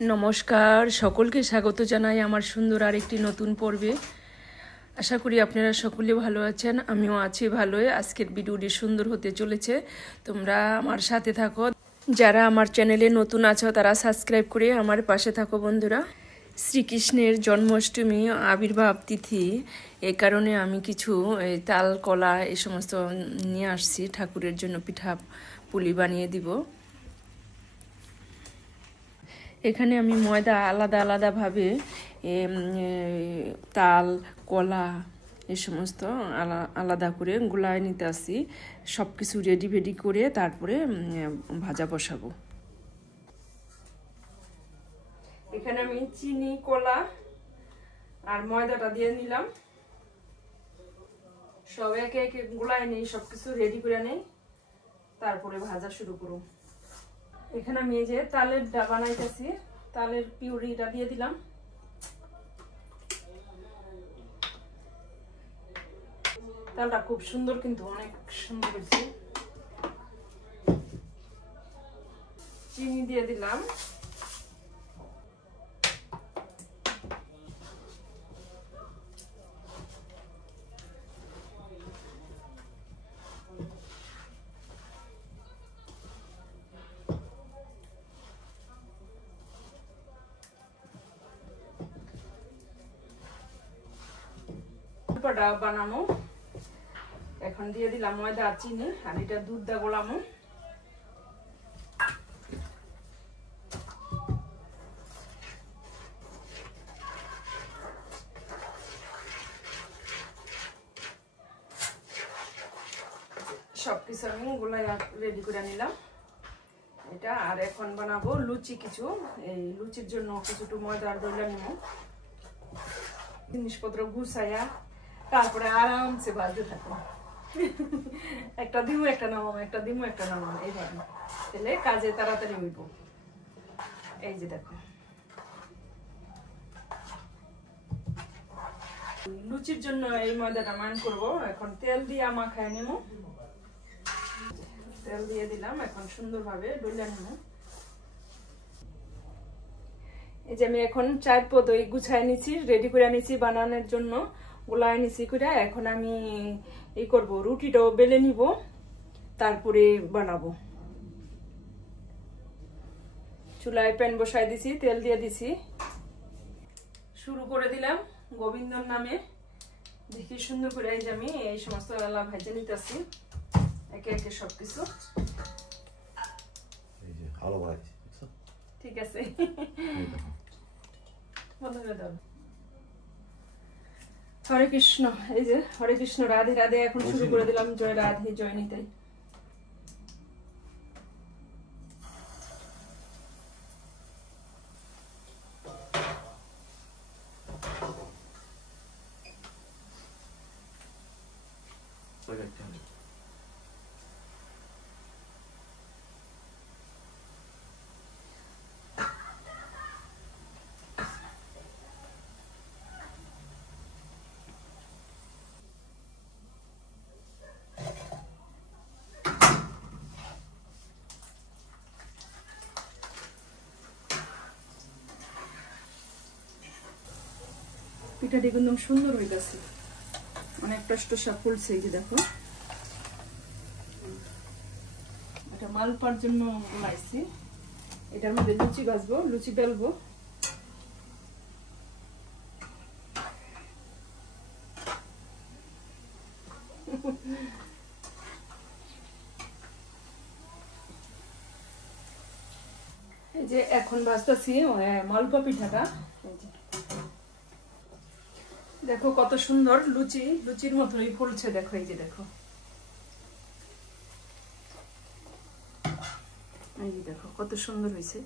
নমস্কার, সকলকে স্বাগত জানাই আমার সুন্দর আরেকটি নতুন পর্বে। আশা করি আপনারা সকলে ভালো আছেন, আমিও আছি ভালোই। আজকের ভিডিওটি সুন্দর হতে চলেছে, তোমরা আমার সাথে থাকো। যারা আমার চ্যানেলে নতুন আছো তারা সাবস্ক্রাইব করে আমার পাশে থাকো বন্ধুরা। শ্রীকৃষ্ণের জন্মাষ্টমী আবির্ভাব তিথি, এই কারণে আমি কিছু তাল কলা এই সমস্ত নিয়ে আসছি, ঠাকুরের জন্য পিঠা পুলি বানিয়ে দিব। এখানে আমি ময়দা আলাদা আলাদাভাবে তাল কলা এই সমস্ত আলাদা করে গুলায় নিতে আসি। সব কিছু রেডি করে তারপরে ভাজা বসাবো। এখানে আমি চিনি কলা আর ময়দাটা দিয়ে নিলাম, সব একে একে গুলায় নেই, সব কিছু রেডি করে নেই, তারপরে ভাজা শুরু করব। এখানে আমি এই যে তালের ডা বানাইতেছি, তালের পিউরিটা দিয়ে দিলাম। তালটা খুব সুন্দর, কিন্তু অনেক সুন্দর হয়েছে। চিনি দিয়ে দিলাম, বানানো। এখন দিয়ে দিলাম ময়দা আর চিনি, আর এটা দুধ দা গোলামো। সবকিছু আমি গোলাই রেডি করে নিলাম এটা। আর এখন বানাবো লুচি কিছু। এই লুচির জন্য কিছুটু ময়দা আর দইলা নিব, জিনিসপত্র গুছাইয়া তারপরে আরামসে বাজতে থাকবো। একটা দিমু একটা নামাম, একটা দিমু একটা নামাম, এইভাবে তাহলে কাজে তাড়াতাড়ি হইব। এই যে দেখো, লুচির জন্য এই ময়দাটা মান করব। এখন তেল দিয়ে মাখায় নেব, তেল দিয়ে দিলাম, এখন সুন্দরভাবে ডলে নেব। এই যে আমি এখন 4 পদ গুছাই নিছি, রেডি করে নিছি বানানোর জন্য, গোলায় নিছি করে। এখন আমি এই করব, রুটিটাও বেলে নিব, তারপরে বানাবো। চুলায় প্যান বসাই দিছি, তেল দিয়ে দিছি, শুরু করে দিলাম গোবিন্দর নামে। দেখি সুন্দর করে এই যে আমি এই সমস্ত এলা ভাজে নিতেছি একে একে সবকিছু। ঠিক আছে, হরে কৃষ্ণ। এই যে হরে কৃষ্ণ, রাধে রাধে। এখন শুরু করে দিলাম, জয় রাধে জয় নিতাই। পিঠাটি কিন্তু সুন্দর হয়ে গেছে, অনেক টসটসা ফুলছে। এই যে দেখো, এটা মালপার জন্য বানাইছি। এটার মধ্যে লুচি ভাজবো, লুচি বেলবো। এই যে এখন ভাজতেছি মালপা পিঠাটা। দেখো কত সুন্দর লুচি, লুচির মতনই ফুলছে। দেখো এই যে দেখো, এই যে দেখো কত সুন্দর হয়েছে।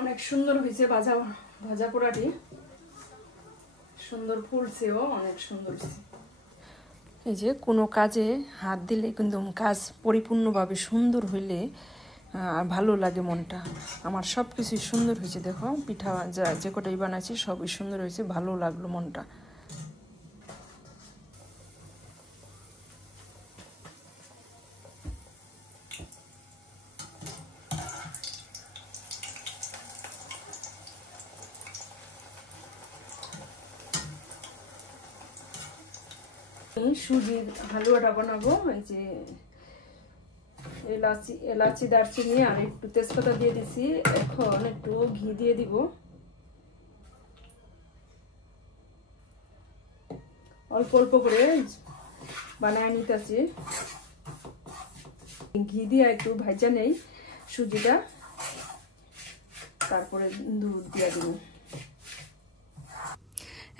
অনেক সুন্দর হয়েছে ভাজা ভাজা পোড়াটি, সুন্দর ফুলছেও, অনেক সুন্দর হয়েছে। এই যে কোনো কাজে হাত দিলে কিন্তু কাজ পরিপূর্ণভাবে সুন্দর হইলে আর ভালো লাগে মনটা। আমার সব কিছুই সুন্দর হয়েছে, দেখো পিঠা যে কটাই বানাইছি সবই সুন্দর হয়েছে, ভালো লাগলো মনটা। সুজির হালুয়াটা বানাবো। এই যে এলাচি দারচিনি আর একটু তেজপাতা দিয়ে দিছি। এখন একটু ঘি দিয়ে দিব। অল্প অল্প করে বানায় নিতেছি। ঘি দিয়ে একটু ভাজা নেই সুজিটা, তারপরে দুধ দিয়ে দিব।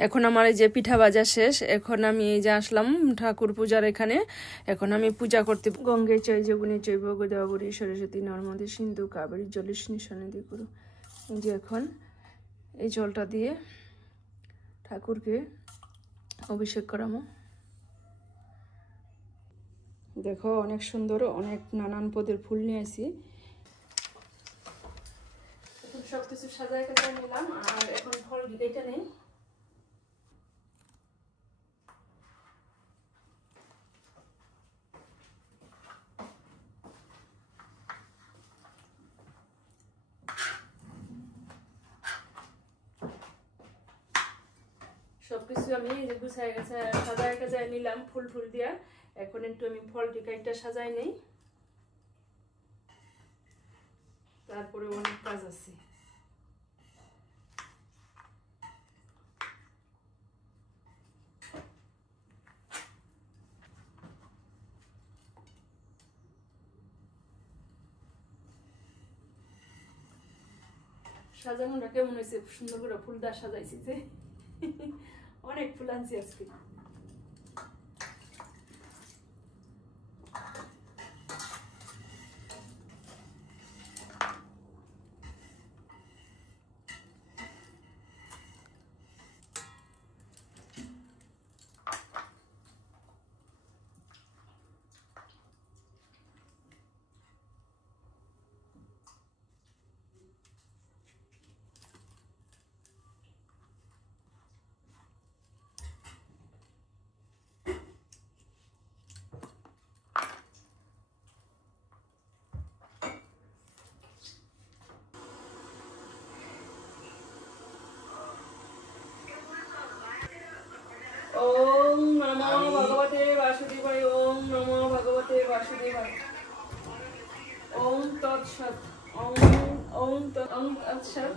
এখন আমার এই যে পিঠা ভাজা শেষ। এখন আমি এই যে আসলাম ঠাকুর পূজার এখানে। এখন আমি পূজা করতে। গঙ্গে চৈ যমুনে চৈব গোদাবরী সরস্বতী নর্মদে সিন্ধু কাবেরী জলেস্মিনী সন্নিধি করু। এই যে এখন এই জলটা দিয়ে ঠাকুরকে অভিষেক করামো। দেখো অনেক সুন্দর, অনেক নানান পদের ফুল নিয়ে আসি। এখন সবকিছু সাজায় কাটায় নিলাম। আর এখন ফল কেটে নেই। সবকিছু আমি গুছাই গেছে সাজায় কাজায় নিলাম ফুল দিয়া। এখন একটু আমি ফলটি কাইটটা সাজাই নেই, তারপরে অনেক কাজ আছে। সাজানোটা কেমন হয়েছে? সুন্দর করে ফুলদার সাজাইছি যে অনেক ফুল আনছি আজকে। ওম নমো ভগবতে বাসুদেবায়। ওম নমো ভগবতে বাসুদেবায়। ওম তৎসৎ। ওম তৎসৎ।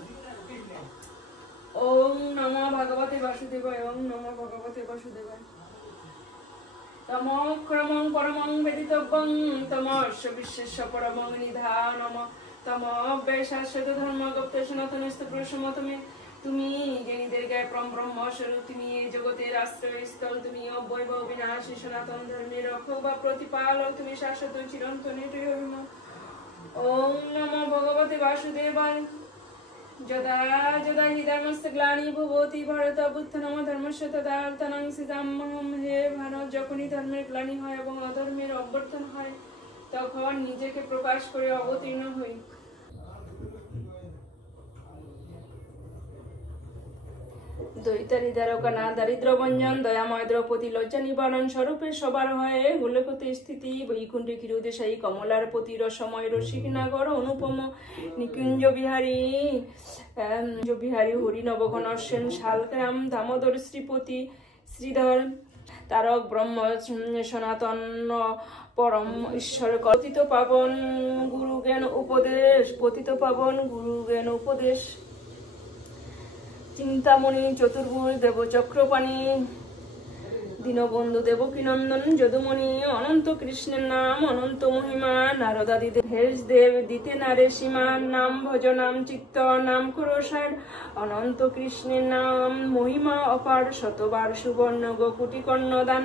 ওম নমো ভগবতে বাসুদেবায়। ওম নমো ভগবতে বাসুদেবায়। তমোক্রমং পরমং বেদিতব্যং তমস্য বিশ্বস্য পরমং নিধানম তমব্যৈশাস্যত ধর্মগুপ্ত সনাতনস্ত প্রসমতমে। তুমি যে নির্গায় পরম ব্রহ্ম স্বরূপ, তুমি এই জগতের আশ্রয়স্থল, তুমি অব্যয় বিনাশী সনাতন ধর্মের রক্ষক বা প্রতিপালক, তুমি শাশ্বত চিরন্তন। ওম নমো ভগবতে বাসুদেবায়। যদা যদা হি ধর্মস্য গ্লানির্ভবতি ভারত অভ্যুত্থানম ধর্মস্য তদার্থনাং সৃজাম্যহম। হে ভারত, যখনই ধর্মের গ্লানি হয় এবং অধর্মের অভ্যর্থন হয়, তখন নিজেকে প্রকাশ করে অবতীর্ণ হই। দৈতারি দ্বারকা দারিদ্র ভঞ্জন দয়াময় দ্রৌপদী লজ্জা নিবারণ স্বরূপে সবার হয় গোলকতে স্থিতি। বৈকুণ্ঠে ক্ষীরোদেশায়ী কমলার পতি রসময় রসিক নাগর অনুপম নিকুঞ্জ বিহারী হরি নবঘন সেন শালগ্রাম দামোদর শ্রীপতি শ্রীধর তারক ব্রহ্ম সনাতন পরম ঈশ্বর পতিত পাবন গুরু জ্ঞান উপদেশ। পতিত পাবন গুরু জ্ঞান উপদেশ। চিন্তামণি চতুর্ভুজ দেব চক্রপাণি দীনবন্ধু দেবকী নন্দন যদুমণি। অনন্ত কৃষ্ণের নাম অনন্ত মহিমা, নারদাদি ভেষ দেব দিতে নারে সীমা। নাম ভজ নাম চিত্ত নাম করসার, অনন্ত কৃষ্ণের নাম মহিমা অপার। শতবার সুবর্ণ গোকুটি কর্ণদান,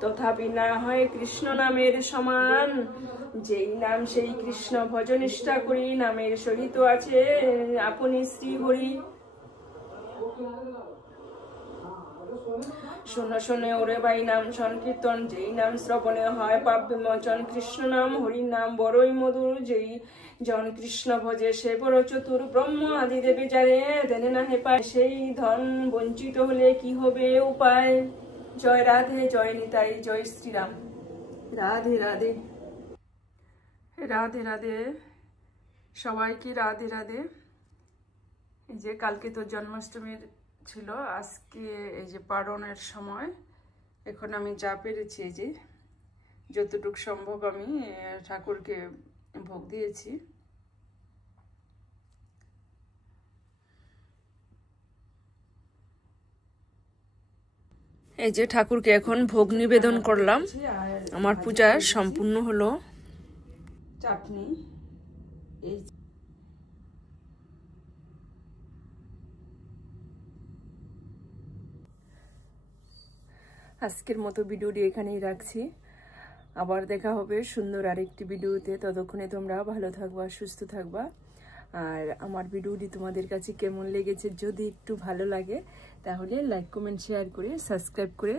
তথাপি না হয় কৃষ্ণ নামের সমান। যেই নাম সেই কৃষ্ণ ভজ নিষ্ঠা করি, নামের সহিত আছে আপনি শ্রী হরি। শোনো শোনে ওরে ভাই নাম সংকীর্তন, যেই নাম শ্রবণে হয় পাপ বিমোচন। কৃষ্ণ নাম হরি নাম বড়ই মধুর, যেই জন কৃষ্ণ ভজে সে বড় চতুর, ব্রহ্ম আদি দেবে যারে দেনে না হে পায়, সেই ধন বঞ্চিত হলে কি হবে উপায়। জয় রাধে, জয় নিতাই, জয় শ্রীরাম। রাধে রাধে, রাধে রাধে সবাইকে, রাধে রাধে। এই যে কালকে তো জন্মাষ্টমীর ছিল, আজকে এই যে পারণের সময়। এখন আমি যা পেরেছি, এই যে যতটুকু সম্ভব আমি ঠাকুরকে ভোগ দিয়েছি। এই যে ঠাকুরকে এখন ভোগ নিবেদন করলাম, আমার পূজা সম্পূর্ণ হলো। চাটনি, এই আজকের মতো ভিডিওটি এখানেই রাখছি। আবার দেখা হবে সুন্দর আরেকটি ভিডিওতে। ততক্ষণে তোমরা ভালো থাকবা, সুস্থ থাকবা। আর আমার ভিডিওটি তোমাদের কাছে কেমন লেগেছে, যদি একটু ভালো লাগে তাহলে লাইক, কমেন্ট, শেয়ার করে সাবস্ক্রাইব করে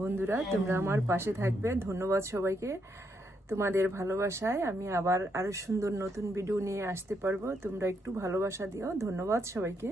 বন্ধুরা তোমরা আমার পাশে থাকবে। ধন্যবাদ সবাইকে। তোমাদের ভালোবাসায় আমি আবার আরো সুন্দর নতুন ভিডিও নিয়ে আসতে পারবো। তোমরা একটু ভালোবাসা দিও। ধন্যবাদ সবাইকে।